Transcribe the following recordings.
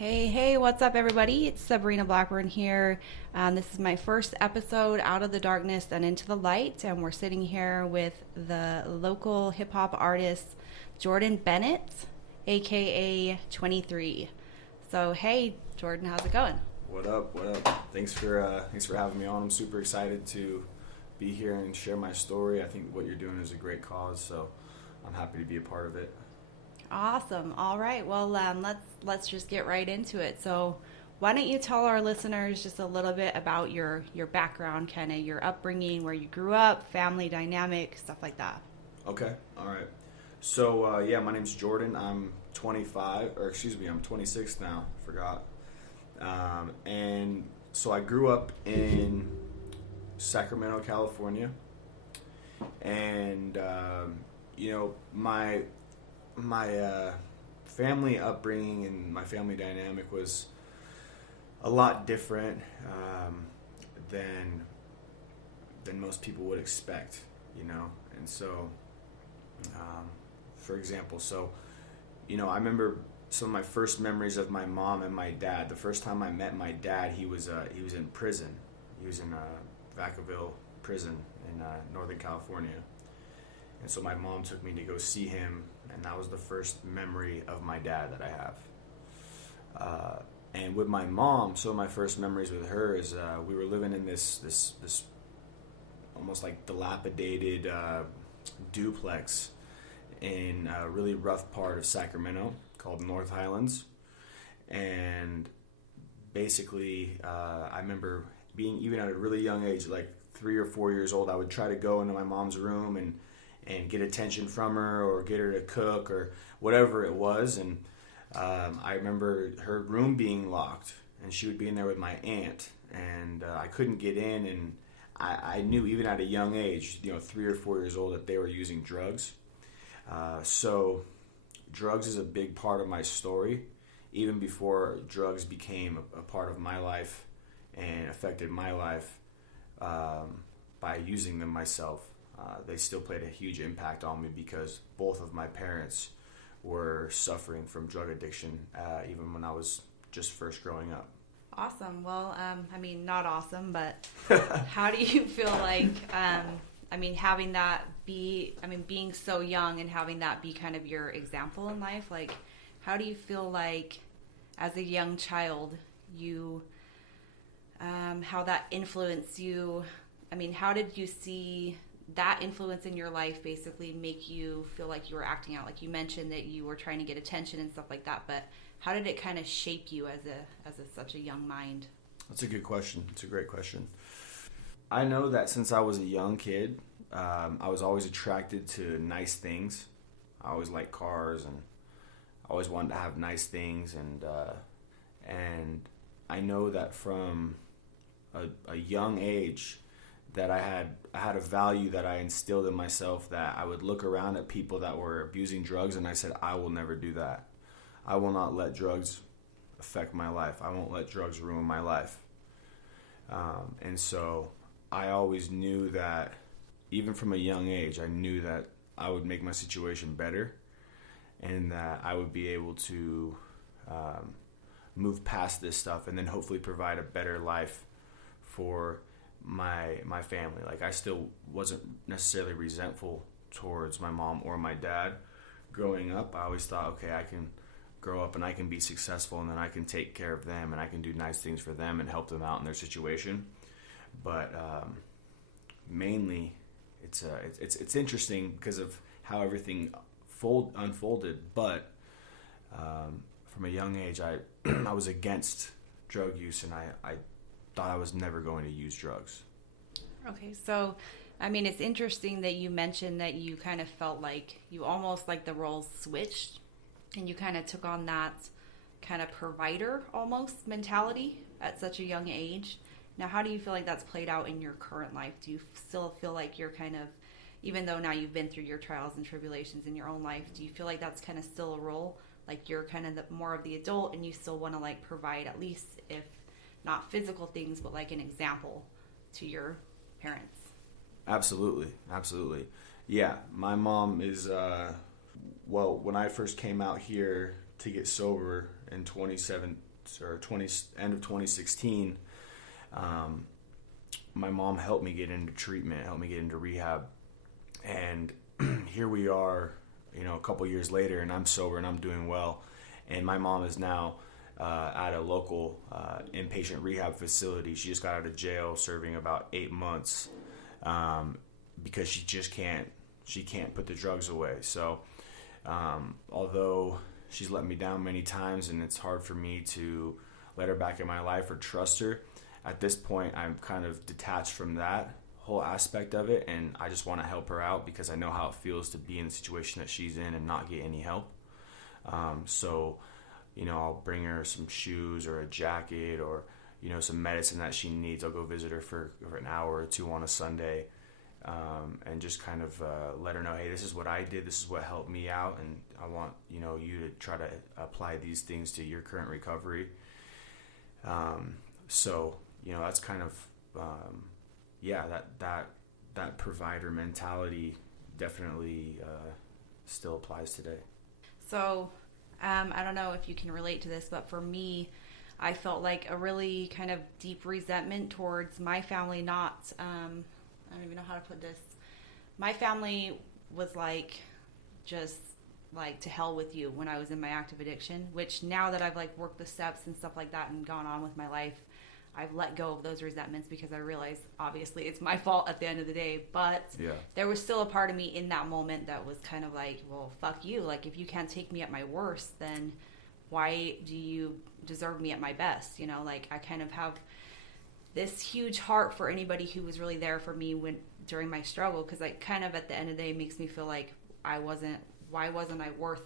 Hey, what's up, everybody? It's Sabrina Blackburn here. This is my first episode out of the darkness and into the light, and we're sitting here with the local hip hop artist, Jordan Bennett, aka 23. So, hey, Jordan, how's it going? What up? What up? Thanks for having me on. I'm super excited to be here and share my story. I think what you're doing is a great cause, so I'm happy to be a part of it. Awesome. All right. Well, let's just get right into it. So, why don't you tell our listeners just a little bit about your background, kind of your upbringing, where you grew up, family dynamic, stuff like that. Okay. All right. So yeah, my name's Jordan. I'm 25, or excuse me, I'm 26 now. Forgot. And so I grew up in Sacramento, California, and my family upbringing and my family dynamic was a lot different than most people would expect, and so for example, I remember some of my first memories of my mom and my dad. The first time I met my dad, he was in prison. He was in Vacaville prison in Northern California. And so my mom took me to go see him, and that was the first memory of my dad that I have. And with my mom, so my first memories with her is we were living in this almost like dilapidated duplex in a really rough part of Sacramento called North Highlands. And basically, I remember being, even at a really young age, like 3 or 4 years old, I would try to go into my mom's room and get attention from her or get her to cook or whatever it was. And I remember her room being locked, and she would be in there with my aunt, and I couldn't get in. And I knew even at a young age, 3 or 4 years old, that they were using drugs. So drugs is a big part of my story, even before drugs became a part of my life and affected my life by using them myself. They still played a huge impact on me because both of my parents were suffering from drug addiction even when I was just first growing up. Awesome. Well, not awesome, but how do you feel like, having that be, being so young and having that be kind of your example in life, like, how do you feel like as a young child, you, how that influenced you? How did you see that influence in your life basically make you feel like you were acting out? Like you mentioned that you were trying to get attention and stuff like that, but how did it kind of shape you as such a young mind? That's a good question. It's a great question. I know that since I was a young kid, I was always attracted to nice things. I always liked cars, and I always wanted to have nice things, and I know that from a young age that I had a value that I instilled in myself, that I would look around at people that were abusing drugs, and I said, I will never do that. I will not let drugs affect my life. I won't let drugs ruin my life. And so I always knew that, even from a young age, I knew that I would make my situation better, and that I would be able to move past this stuff and then hopefully provide a better life for my family. Like, I still wasn't necessarily resentful towards my mom or my dad growing up. I always thought, okay, I can grow up and I can be successful, and then I can take care of them, and I can do nice things for them and help them out in their situation. But mainly, it's interesting because of how everything unfolded. But from a young age, I I was against drug use, and I thought I was never going to use drugs. Okay, so it's interesting that you mentioned that you kind of felt like you almost like the roles switched, and you kind of took on that kind of provider almost mentality at such a young age. Now, how do you feel like that's played out in your current life? Do you still feel like you're kind of, even though now you've been through your trials and tribulations in your own life, do you feel like that's kind of still a role? Like you're kind of more of the adult, and you still want to like provide, at least if not physical things, but like an example to your parents? Absolutely. Yeah, my mom is, when I first came out here to get sober in or end of 2016, my mom helped me get into treatment, helped me get into rehab, and here we are, a couple years later, and I'm sober and I'm doing well, and my mom is now at a local inpatient rehab facility. She just got out of jail, serving about 8 months, because she can't put the drugs away. So although she's let me down many times, and it's hard for me to let her back in my life or trust her, at this point I'm kind of detached from that whole aspect of it, and I just want to help her out because I know how it feels to be in the situation that she's in and not get any help. So I'll bring her some shoes or a jacket or some medicine that she needs. I'll go visit her for an hour or two on a Sunday, and just kind of let her know, hey, this is what I did, this is what helped me out, and I want you to try to apply these things to your current recovery. So that's kind of that provider mentality definitely still applies today. So I don't know if you can relate to this, but for me, I felt like a really kind of deep resentment towards my family. Not I don't even know how to put this. My family was like, just like, to hell with you when I was in my active addiction, which now that I've like worked the steps and stuff like that and gone on with my life, I've let go of those resentments because I realized obviously it's my fault at the end of the day. But there was still a part of me in that moment that was kind of like, well, fuck you. Like, if you can't take me at my worst, then why do you deserve me at my best? Like, I kind of have this huge heart for anybody who was really there for me during my struggle, because like kind of at the end of the day makes me feel like why wasn't I worth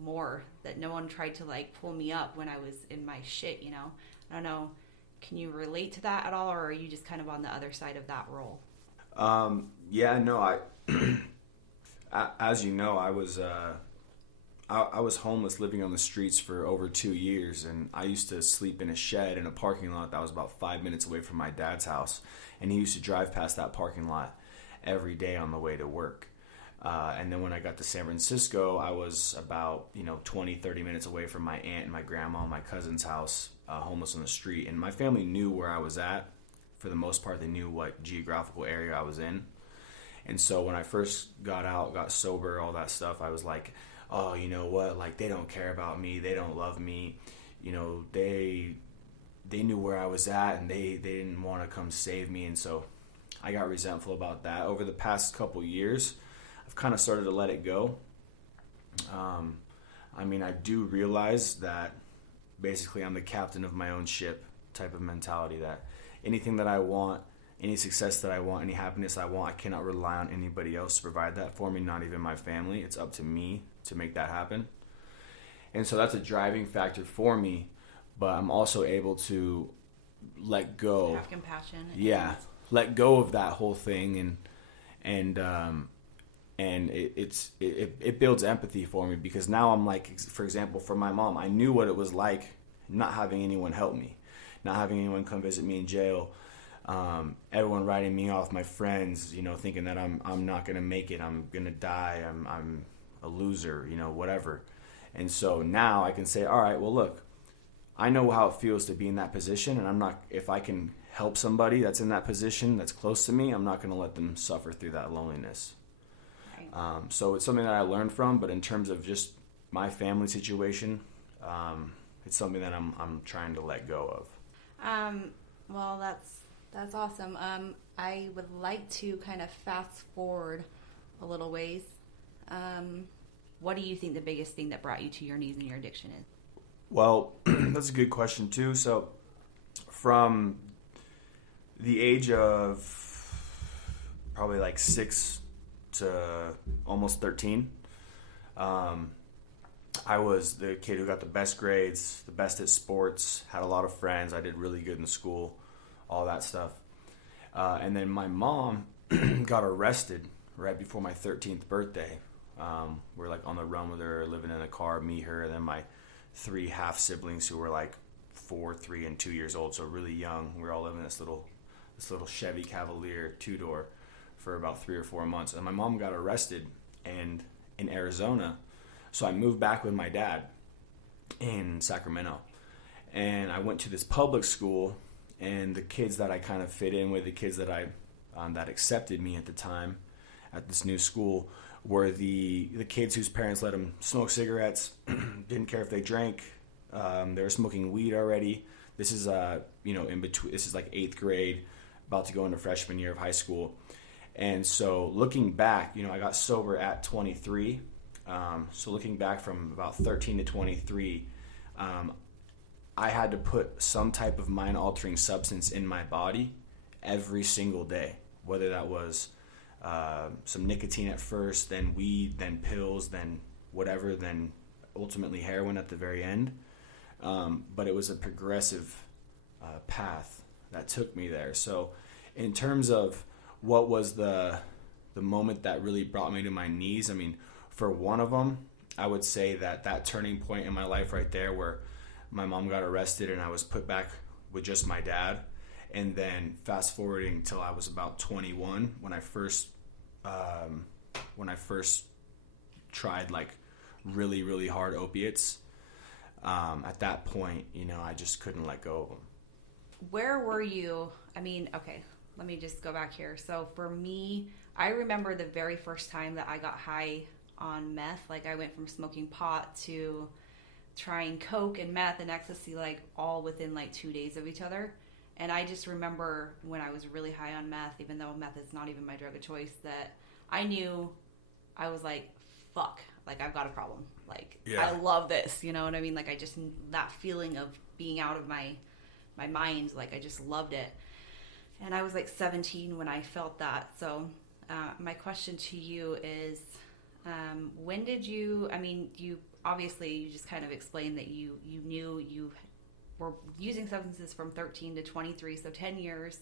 more, that no one tried to like pull me up when I was in my shit. I don't know, can you relate to that at all, or are you just kind of on the other side of that role? I as you know, I was homeless, living on the streets for over 2 years, and I used to sleep in a shed in a parking lot that was about 5 minutes away from my dad's house, and he used to drive past that parking lot every day on the way to work. And then when I got to San Francisco, I was about 20-30 minutes away from my aunt and my grandma and my cousin's house, homeless on the street, and my family knew where I was at. For the most part, they knew what geographical area I was in. And so when I first got sober, all that stuff, I was like, oh, you know what, like, they don't care about me, they don't love me, they knew where I was at, and they didn't want to come save me. And so I got resentful about that. Over the past couple years, I've kind of started to let it go. I do realize that basically I'm the captain of my own ship type of mentality, that anything that I want, any success that I want, any happiness I want, I cannot rely on anybody else to provide that for me, not even my family. It's up to me to make that happen. And so that's a driving factor for me, but I'm also able to let go. Have compassion. Yeah. Let go of that whole thing, and it builds empathy for me, because now I'm like, for example, for my mom, I knew what it was like not having anyone help me, not having anyone come visit me in jail, everyone writing me off, my friends, thinking that I'm not gonna make it, I'm gonna die, I'm a loser, whatever. And so now I can say, all right, well, look, I know how it feels to be in that position, and if I can help somebody that's in that position, that's close to me, I'm not going to let them suffer through that loneliness. Right. So it's something that I learned from, but in terms of just my family situation, it's something that I'm trying to let go of. Well, that's awesome. I would like to kind of fast forward a little ways. What do you think the biggest thing that brought you to your knees in your addiction is? Well, that's a good question too. So from the age of probably like 6 to almost 13, I was the kid who got the best grades, the best at sports, had a lot of friends. I did really good in school, all that stuff. And then my mom got arrested right before my 13th birthday. We're like on the run with her, living in a car, me, her, and then my 3 half siblings who were like 4, 3, and 2 years old, so really young. We were all living in this little Chevy Cavalier 2-door for about 3 or 4 months. And my mom got arrested and in Arizona, so I moved back with my dad in Sacramento. And I went to this public school, and the kids that I kind of fit in with, the kids that that accepted me at the time at this new school, were the kids whose parents let them smoke cigarettes, didn't care if they drank. They were smoking weed already. This is in between. This is like 8th grade, about to go into freshman year of high school. And so looking back, I got sober at 23. So looking back from about 13 to 23, I had to put some type of mind-altering substance in my body every single day, whether that was some nicotine at first, then weed, then pills, then whatever, then ultimately heroin at the very end. But it was a progressive path that took me there. So in terms of what was the moment that really brought me to my knees, I mean, for one of them, I would say that turning point in my life right there where my mom got arrested and I was put back with just my dad. And then fast forwarding till I was about 21 when I first tried like really, really hard opiates. At that point, I just couldn't let go of them. Where were you? I mean, okay, let me just go back here. So for me, I remember the very first time that I got high on meth. Like I went from smoking pot to trying coke and meth and ecstasy, like all within like 2 days of each other. And I just remember when I was really high on meth, even though meth is not even my drug of choice, that I knew I was like, fuck, like I've got a problem. Like, yeah. I love this, you know what I mean? Like I just, that feeling of being out of my mind, like I just loved it. And I was like 17 when I felt that. So my question to you is, when did you, I mean, you just kind of explained that you knew you were using substances from 13 to 23, so 10 years.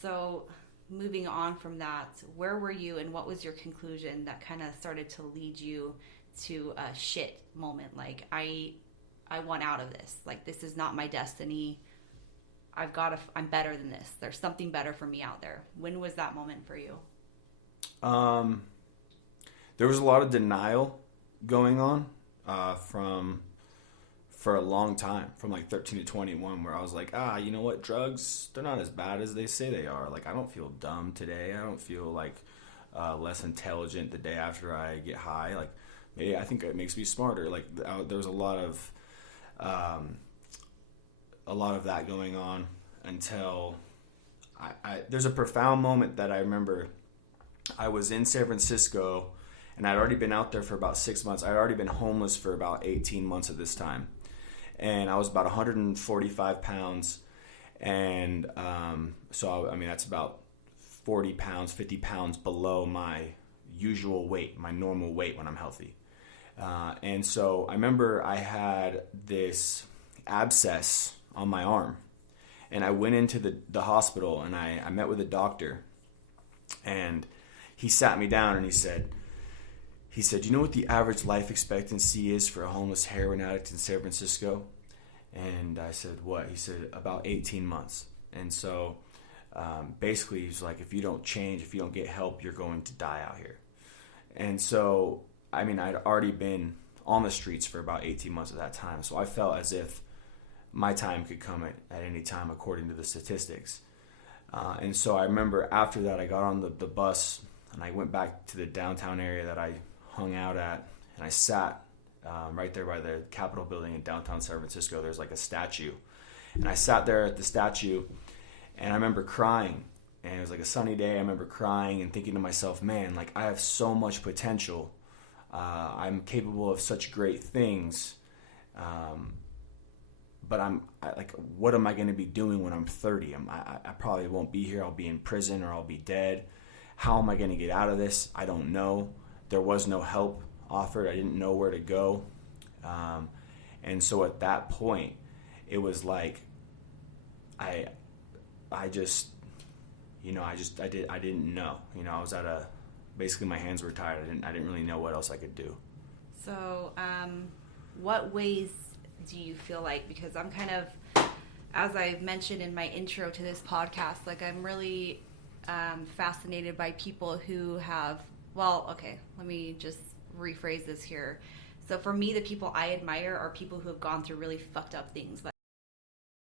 So moving on from that, where were you and what was your conclusion that kind of started to lead you to a shit moment? Like, I want out of this. Like, this is not my destiny. I'm better than this. There's something better for me out there. When was that moment for you? There was a lot of denial going on for a long time, from like 13 to 21, where I was like, you know what, drugs, they're not as bad as they say they are. Like, I don't feel dumb today. I don't feel like less intelligent the day after I get high. Like, maybe I think it makes me smarter. Like, there was a lot of that going on until there's a profound moment that I remember. I was in San Francisco, and I'd already been out there for about 6 months. I'd already been homeless for about 18 months at this time. And I was about 145 pounds. And so, I mean, that's about 40 pounds, 50 pounds below my usual weight, my normal weight when I'm healthy. And so I remember I had this abscess on my arm. And I went into the hospital, and I met with a doctor. And he sat me down, and he said, you know what the average life expectancy is for a homeless heroin addict in San Francisco? And I said, what? He said, about 18 months. And so basically he's like, if you don't change, if you don't get help, you're going to die out here. And so, I mean, I'd already been on the streets for about 18 months at that time. So I felt as if my time could come at any time according to the statistics. And so I remember after that, I got on the bus, and I went back to the downtown area that I hung out at, and I sat right there by the Capitol building in downtown San Francisco. There's like a statue, and I sat there at the statue, and I remember crying, and it was like a sunny day. I remember crying and thinking to myself, man, like I have so much potential. I'm capable of such great things, but like, what am I going to be doing when I'm 30? I probably won't be here. I'll be in prison, or I'll be dead. How am I going to get out of this? I don't know. There was no help offered. I didn't know where to go. And so at that point, it was like, I didn't know. I was basically my hands were tied. I didn't really know what else I could do. So, what ways do you feel like, because I'm kind of, as I've mentioned in my intro to this podcast, like I'm really fascinated by people who have, let me just rephrase this here. So for me, the people I admire are people who have gone through really fucked up things.